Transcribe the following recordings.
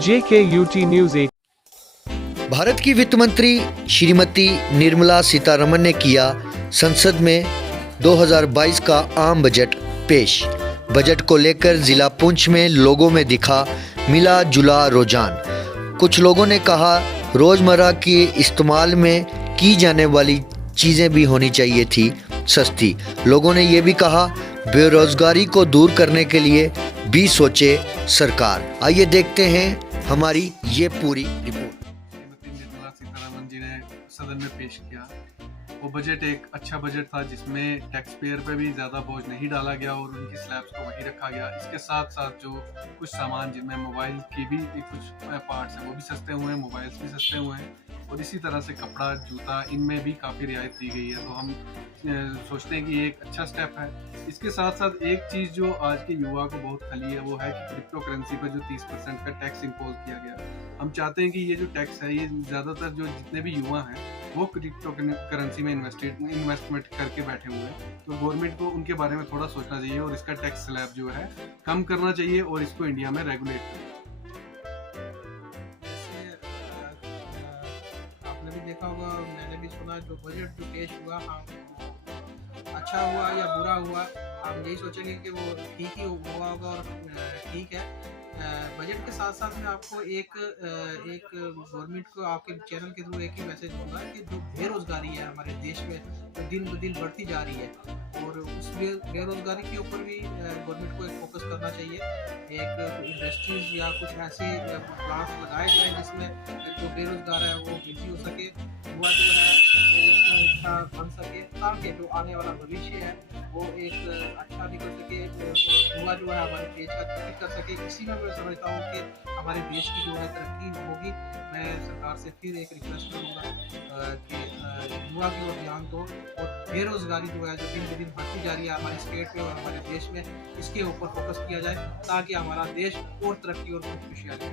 JKUT News 8। Bharat की वित्त मंत्री श्रीमती निर्मला सीतारमण ने किया संसद में 2022 का आम बजट पेश। बजट को लेकर जिला पुंछ में लोगों में दिखा मिला जुला रुझान। कुछ लोगों ने कहा रोज़मर्रा के इस्तेमाल में की जाने वाली चीज़ें भी होनी चाहिए थी सस्ती। लोगों ने ये भी कहा बेरोजगारी को दूर करने के लिए भी सोचे सरकार। आइए देखते हैं हमारी ये पूरी रिपोर्ट। श्रीमती निर्मला सीतारमण जी ने सदन में पेश किया। वो बजट एक अच्छा बजट था जिसमें टैक्स पेयर पे भी ज़्यादा बोझ नहीं डाला गया और उनकी स्लैब्स को वही रखा गया। इसके साथ साथ जो कुछ सामान जिनमें मोबाइल की भी कुछ पार्ट्स हैं वो भी सस्ते हुए हैं, मोबाइल्स भी सस्ते हुए हैं और इसी तरह से कपड़ा जूता इनमें भी काफ़ी रियायत दी गई है। तो हम सोचते हैं कि ये एक अच्छा स्टेप है। इसके साथ साथ एक चीज़ जो आज के युवा को बहुत खली है वो है कि क्रिप्टो करेंसी पर जो 30% का टैक्स इम्पोज किया गया। हम चाहते हैं कि ये जो टैक्स है ये ज़्यादातर जो जितने भी युवा हैं वो क्रिप्टो करेंसी में इन्वेस्टमेंट करके बैठे हुए हैं। तो गवर्नमेंट को उनके बारे में थोड़ा सोचना चाहिए और इसका टैक्स स्लैब जो है कम करना चाहिए और इसको इंडिया में रेगुलेट करना। आपने भी देखा होगा, मैंने भी सुना जो बजट जो पेश हुआ, हम अच्छा हुआ या बुरा हुआ हम यही सोचेंगे कि वो ठीक ही हुआ होगा और ठीक है। बजट के साथ साथ मैं आपको एक गवर्नमेंट को आपके चैनल के थ्रू एक ही मैसेज दूंगा कि जो बेरोजगारी है हमारे देश में तो दिन ब दिन बढ़ती जा रही है और उस बेरोजगारी के ऊपर भी गवर्नमेंट को एक फोकस करना चाहिए। एक इंडस्ट्रीज या कुछ ऐसे प्लांट्स लगाए जाए जिसमें जो बेरोजगार है वो बिजी हो सके, युवा जो है वो अच्छा बन सके ताकि जो आने वाला भविष्य है वो एक अच्छा निकल सके, युवा जो है हमारे देश का तरक्की कर सके। इसी में मैं समझता हूँ कि हमारे देश की जो है तरक्की होगी। मैं सरकार से फिर एक रिक्वेस्ट करूँगा कि युवा की ओर ध्यान दो और बेरोजगारी जो है जो दिन ब दिन बढ़ती जा रही है हमारे स्टेट में और हमारे देश में, इसके ऊपर फोकस किया जाए ताकि हमारा देश और तरक्की और खुशहाली हो।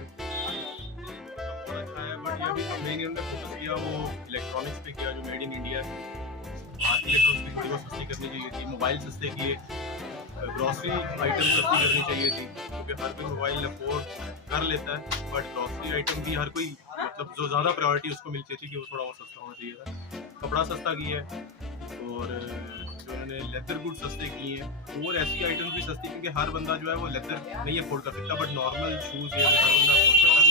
बट अभी जो मेन इन्होंने फोकस किया वो इलेक्ट्रॉनिक्स पे किया, जो मेड इन इंडिया है। आर्ट इलेक्ट्रॉनिक्स थोड़ी बहुत सस्ती करनी चाहिए थी, मोबाइल सस्ते किए, ग्रॉसरी आइटम सस्ती करनी चाहिए थी क्योंकि हर कोई मोबाइल अफोर्ड कर लेता है बट ग्रॉसरी आइटम भी हर कोई मतलब जो ज़्यादा प्रायोरिटी उसको मिलती थी कि वो थोड़ा और सस्ता होना चाहिए था। कपड़ा सस्ता किया है और जो उन्होंने लेदर गुड सस्ते किए हैं और ऐसी आइटम्स भी सस्ती क्योंकि हर बंदा जो है वो लेदर नहीं अफोर्ड कर सकता बट नॉर्मल शूज़ है वो हर बंदा अफोर्ड करता है।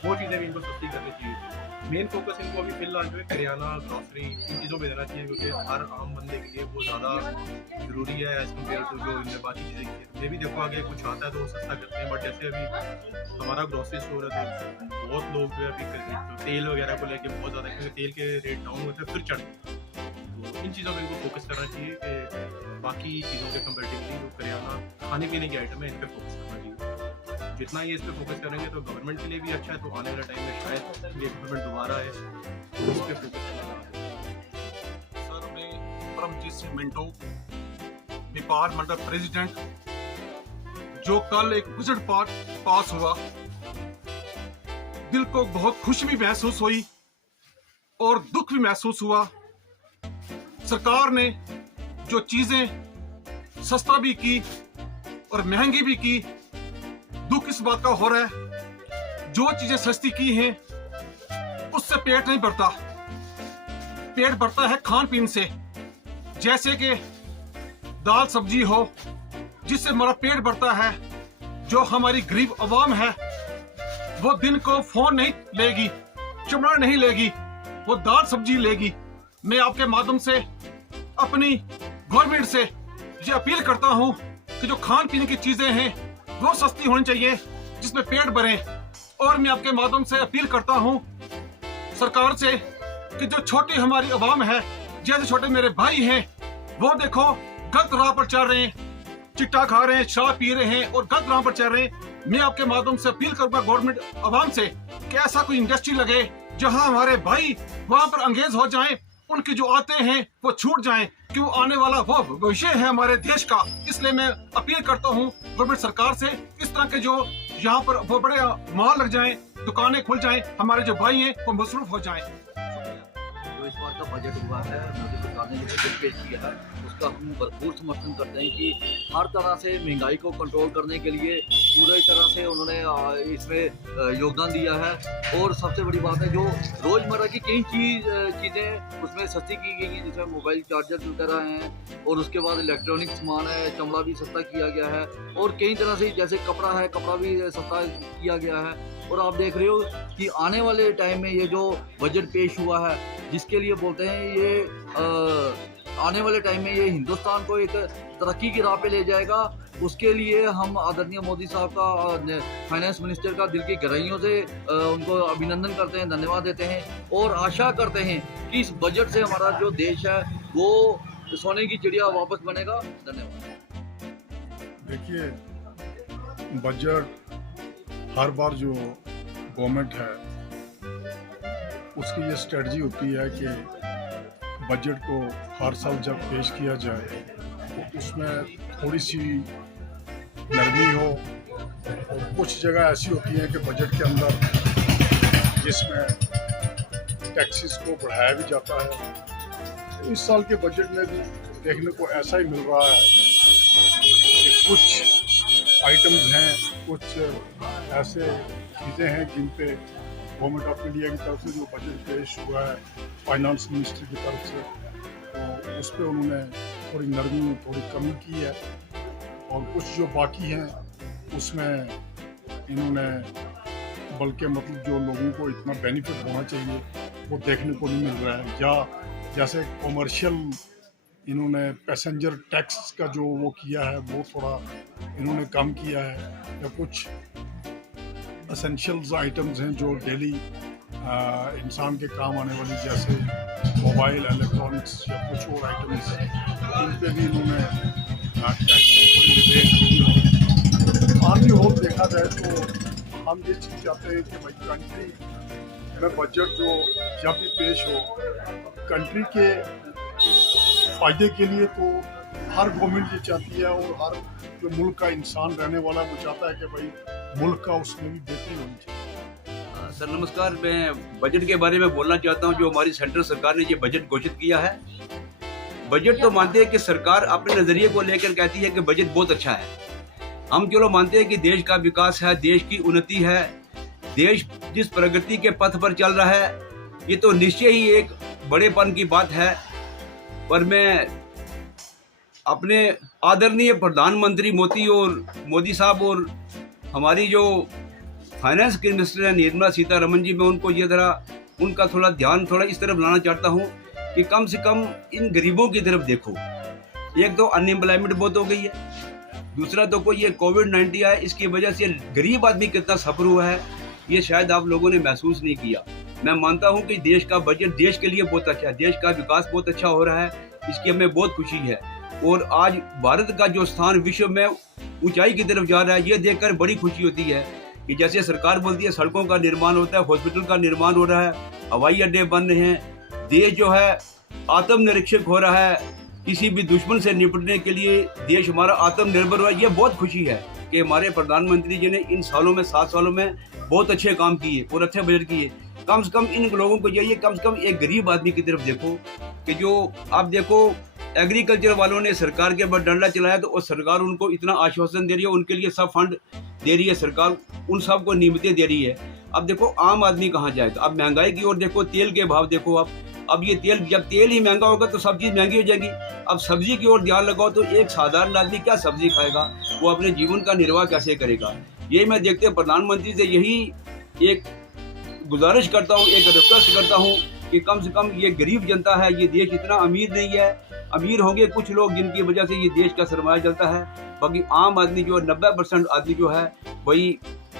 वो चीज़ें भी इनको सस्ती करनी चाहिए। मेन फोकस इनको अभी फिलहाल जो है करियाना, ग्रॉसरी इन चीज़ों में देना चाहिए क्योंकि हर आम बंदे के लिए वो ज़्यादा ज़रूरी है एज़ कम्पेयर टू जो इनमें बाकी चीज़ें की है। ये भी देखो आगे कुछ आता है तो वो सस्ता करते हैं बट जैसे अभी हमारा ग्रॉसरी स्टोर है तो बहुत लोग जो है अभी तेल वगैरह को लेके बहुत ज़्यादा क्योंकि तेल के रेट डाउन होते हैं फिर चढ़ते हैं। तो इन चीज़ों में इनको फोकस करना चाहिए कि बाकी चीज़ों के कंपेरेटिवली जो करियाना खाने पीने की आइटम है इन पर फोकस करना चाहिए। जितना ये इस पर फोकस करेंगे तो गवर्नमेंट के लिए भी अच्छा है। तो आने वाले टाइम में शायद ये गवर्नमेंट दोबारा है तो इस पर फोकस करना। सर मैं परमजीत सिंह मिंटो, व्यापार मंडल प्रेसिडेंट, जो कल एक बजट पास हुआ दिल को बहुत खुशी भी महसूस हुई और दुख भी महसूस हुआ। सरकार ने जो चीजें सस्ता भी की और महंगी भी की, दुख इस बात का हो रहा है जो चीजें सस्ती की हैं उससे पेट नहीं भरता, पेट भरता है खान पीन से। जैसे कि दाल सब्जी हो जिससे हमारा पेट भरता है। जो हमारी गरीब अवाम है वो दिन को फोन नहीं लेगी, चमड़ा नहीं लेगी, वो दाल सब्जी लेगी। मैं आपके माध्यम से अपनी गवर्नमेंट से ये अपील करता हूं कि जो खान पीने की चीजें हैं वो सस्ती होनी चाहिए जिसमें पेट भरे। और मैं आपके माध्यम से अपील करता हूं सरकार से कि जो छोटी हमारी अवाम है, जैसे छोटे मेरे भाई हैं, वो देखो गलत राह पर चल रहे हैं, चिट्टा खा रहे हैं, शराब पी रहे हैं और गलत राह पर चल रहे हैं। मैं आपके माध्यम से अपील करूंगा गवर्नमेंट अवाम से कि ऐसा कोई इंडस्ट्री लगे जहां हमारे भाई वहां पर अंगेज हो जाएं, उनके जो आते हैं वो छूट जाएं कि वो आने वाला वो भविष्य है हमारे देश का। इसलिए मैं अपील करता हूं गवर्नमेंट सरकार से इस तरह के जो यहाँ पर वो बड़े मॉल लग जाएं, दुकानें खुल जाएं, हमारे जो भाई हैं वो मसरूफ हो जाएं। इस बार का बजट हुआ है, मोदी सरकार ने जो बजट पेश किया है उसका हम भरपूर समर्थन करते हैं कि हर तरह से महंगाई को कंट्रोल करने के लिए पूरी तरह से उन्होंने इसमें योगदान दिया है। और सबसे बड़ी बात है जो रोज़मर्रा की कई चीज़ें उसमें सस्ती की गई हैं, जिसमें मोबाइल चार्जर वगैरह हैं और उसके बाद इलेक्ट्रॉनिक सामान है, चमड़ा भी सस्ता किया गया है और कई तरह से जैसे कपड़ा है, कपड़ा भी सस्ता किया गया है। और आप देख रहे हो कि आने वाले टाइम में ये जो बजट पेश हुआ है, जिसके लिए बोलते हैं ये आने वाले टाइम में ये हिंदुस्तान को एक तरक्की की राह पे ले जाएगा, उसके लिए हम आदरणीय मोदी साहब का, फाइनेंस मिनिस्टर का दिल की गहराइयों से उनको अभिनंदन करते हैं, धन्यवाद देते हैं और आशा करते हैं कि इस बजट से हमारा जो देश है वो सोने की चिड़िया वापस बनेगा। धन्यवाद। देखिए, बजट हर बार जो गवर्नमेंट है उसकी ये स्ट्रेटजी होती है कि बजट को हर साल जब पेश किया जाए तो उसमें थोड़ी सी नरमी हो और कुछ जगह ऐसी होती हैं कि बजट के अंदर जिसमें टैक्सेस को बढ़ाया भी जाता है। तो इस साल के बजट में भी देखने को ऐसा ही मिल रहा है कि कुछ आइटम्स हैं, कुछ ऐसे चीज़ें हैं जिन पे गवर्नमेंट ऑफ इंडिया की तरफ से जो बजट पेश हुआ है फाइनेंस मिनिस्ट्री की तरफ से, तो उस पर उन्होंने थोड़ी नरमी, थोड़ी कमी की है और कुछ जो बाकी हैं उसमें इन्होंने बल्कि मतलब जो लोगों को इतना बेनिफिट होना चाहिए वो देखने को नहीं मिल रहा है। या जैसे कमर्शियल इन्होंने पैसेंजर टैक्स का जो वो किया है वो थोड़ा इन्होंने कम किया है, या कुछ एसेंशियल्स आइटम्स हैं जो डेली इंसान के काम आने वाली जैसे मोबाइल, इलेक्ट्रॉनिक्स या कुछ और आइटम्स उन पे भी इन्होंने टैक्स थोड़ी रिबेट की है। आगे और देखा जाए तो हम ये चीज़ चाहते हैं कि भाई कंट्री में बजट जो जब भी पेश हो कंट्री के फ़ायदे के लिए, तो हर गवर्नमेंट ये चाहती है और हर जो मुल्क का इंसान रहने वाला वो चाहता है कि भाई मुल्क का उसमें भी बेहतरी होनी चाहिए। सर नमस्कार, मैं बजट के बारे में बोलना चाहता हूं। जो हमारी सेंट्रल सरकार ने ये बजट घोषित किया है, बजट तो मानते हैं कि सरकार अपने नज़रिए को लेकर कहती है कि बजट बहुत अच्छा है। हम चलो मानते हैं कि देश का विकास है, देश की उन्नति है, देश जिस प्रगति के पथ पर चल रहा है, ये तो निश्चय ही एक बड़ेपन की बात है। पर मैं अपने आदरणीय प्रधानमंत्री मोदी साहब और हमारी जो फाइनेंस की मिनिस्टर है निर्मला सीतारमन जी, मैं उनको ये तरह उनका थोड़ा ध्यान थोड़ा इस तरफ लाना चाहता हूँ कि कम से कम इन गरीबों की तरफ देखो। एक तो अनएम्प्लॉयमेंट बहुत हो गई है, दूसरा तो कोई ये कोविड-19 है, इसकी वजह से गरीब आदमी कितना सफर हुआ है ये शायद आप लोगों ने महसूस नहीं किया। मैं मानता हूं कि देश का बजट देश के लिए बहुत अच्छा है, देश का विकास बहुत अच्छा हो रहा है, इसकी हमें बहुत खुशी है। और आज भारत का जो स्थान विश्व में ऊंचाई की तरफ जा रहा है, ये देखकर बड़ी खुशी होती है कि जैसे सरकार बोलती है सड़कों का निर्माण होता है, हॉस्पिटल का निर्माण हो रहा है, हवाई अड्डे बन रहे हैं, देश जो है आत्मनिरीक्षक हो रहा है, किसी भी दुश्मन से निपटने के लिए देश हमारा आत्मनिर्भर हुआ। ये बहुत खुशी है कि हमारे प्रधानमंत्री जी ने इन सालों में 7 सालों में बहुत अच्छे काम किए और अच्छे बजट किए। कम से कम इन लोगों को चाहिए, कम से कम एक गरीब आदमी की तरफ देखो कि जो आप देखो एग्रीकल्चर वालों ने सरकार के ऊपर डंडा चलाया तो वो सरकार उनको इतना आश्वासन दे रही है, उनके लिए सब फंड दे रही है सरकार, उन सब को नियमितें दे रही है। अब देखो आम आदमी कहाँ जाएगा। अब महंगाई की ओर देखो, तेल के भाव देखो आप, अब ये तेल जब तेल ही महंगा होगा तो सब चीज़ महंगी हो जाएगी। अब सब्जी की ओर ध्यान लगाओ तो एक साधारण आदमी क्या सब्जी खाएगा, वो अपने जीवन का निर्वाह कैसे करेगा। ये मैं देखते हैं प्रधानमंत्री से यही एक गुजारिश करता हूँ, एक रिक्वेस्ट करता हूँ कि कम से कम ये गरीब जनता है, ये देश इतना अमीर नहीं है। अमीर होंगे कुछ लोग जिनकी वजह से ये देश का सरमाया चलता है, बाकी आम आदमी जो 90% आदमी जो है वही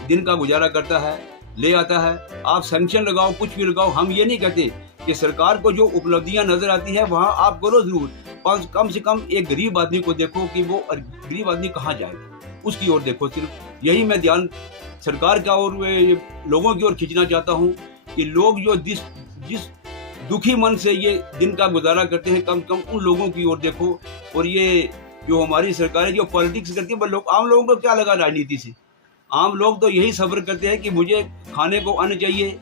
दिन का गुजारा करता है, ले आता है। आप सैंक्शन लगाओ, कुछ भी लगाओ, हम ये नहीं कहते कि सरकार को जो उपलब्धियां नजर आती है वहाँ आप करो जरूर, पर कम से कम एक गरीब आदमी को देखो कि वो गरीब आदमी कहाँ जाएगा, उसकी ओर देखो। सिर्फ यही मैं ध्यान सरकार का और लोगों की ओर खींचना चाहता हूँ कि लोग जो जिस दुखी मन से ये दिन का गुजारा करते हैं, कम से कम उन लोगों की ओर देखो। और ये जो हमारी सरकारें जो पॉलिटिक्स करती है, लोग आम लोगों को क्या लगा राजनीति से। आम लोग तो यही सब्र करते हैं कि मुझे खाने को अन्न चाहिए,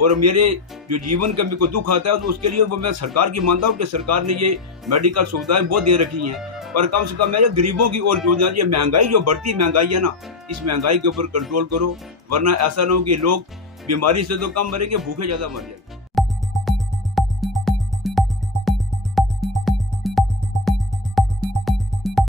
और मेरे जो जीवन का मेरे को दुख आता है तो उसके लिए वो मैं सरकार की मानता हूँ कि सरकार ने ये मेडिकल सुविधाएं बहुत दे रखी हैं, पर कम से कम मैं गरीबों की ओर जो ये महंगाई जो बढ़ती महंगाई है ना, इस महंगाई के ऊपर कंट्रोल करो, वरना ऐसा ना हो कि लोग बीमारी से तो कम मरेंगे, भूखे ज़्यादा मर जाएंगे।